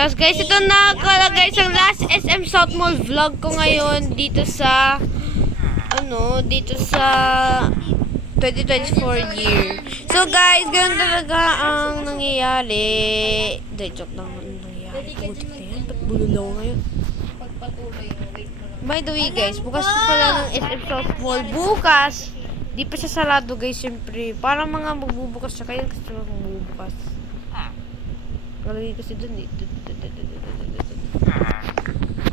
Yes guys, ito na guys ang last SM South Mall vlog ko ngayon dito sa dito sa 2024 year. So guys, ganun talaga ang nangyayari. Dahil joke lang ang nangyayari. Putik na yan, ba't bululaw ngayon? By the way guys, bukas pa pala ng SM South Mall. Bukas! Di pa siya sarado guys, syempre. Parang mga magbubukas siya. Kaya gusto mo magbubukas. Kalagay kasi dun eh.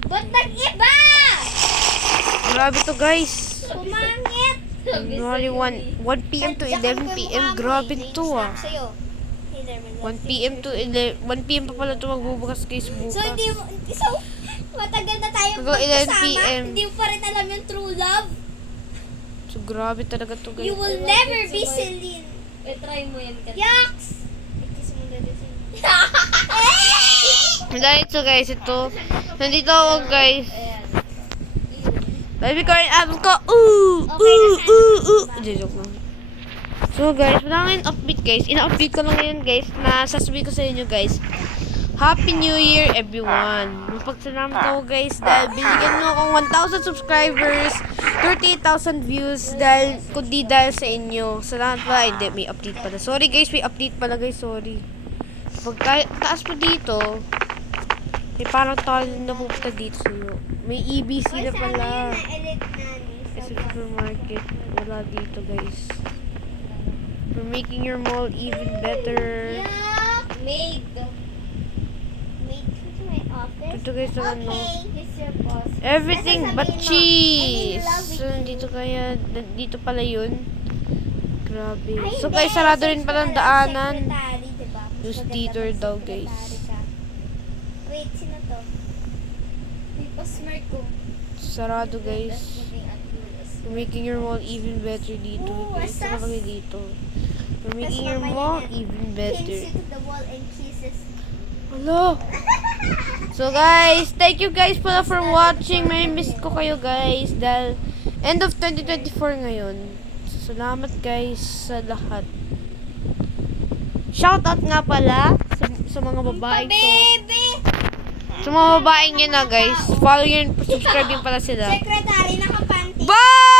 Ba't nag-iba? Grabe to guys. Pumangit. Only 1 p.m. to 11 p.m. Grabe to ah. 1 p.m. to 1 p.m. pa pala ito magbubukas guys bukas. So, matagal na tayo Hanggang 11 p.m. Hindi mo pa rin alam yung true love. So grabe talaga to guys. You will never be Celine. Try mo yan ka. Yucks! Guys, so guys, ito. Nandito ako guys. Baby ko rin abs ko. Joke lang. So guys, wala nga yung upbeat guys. Ina-upbeat ko lang ngayon guys na sasabihin ko sa inyo guys. Happy New Year everyone. Magpagsalamat ako guys dahil binigyan nyo akong 1,000 subscribers, 38,000 views dahil kundi dahil sa inyo. Salamat pala. Hindi, may update pala. Sorry guys, may update pala guys. Sorry. Pag taas mo dito, parang tayo na pupunta dito sa'yo. May EBC na pala. Kasi supermarket. Wala dito guys. We're making your mall even better. Made. Made to my office. Ito guys ang ano. This your boss. Everything but Sasabihin mo, cheese. I love So, nandito kaya, dito pala yun. Grabe. Ay, So hindi. guys, sarado rin pala ang daanan. Secretary, diba? Use Maganda theater pag daw, secretary guys. ka. Wait, sino to? May pa-smart ko. Sarado guys. We're making your mall even better dito. Ooh, Guys, asas. nakalagay dito. We're making Tas your mamaya mall na, even Pins better. you to the wall and kisses. Hello. So guys, thank you guys pala for watching. May miss ko kayo guys dahil end of 2024 ngayon. So, salamat guys sa lahat. Shoutout nga pala sa mga babaeng to. Baby! Sa mga babaeng yun na guys. Follow yun, subscribe yun pala sila. Secretary, nakapanty. Bye!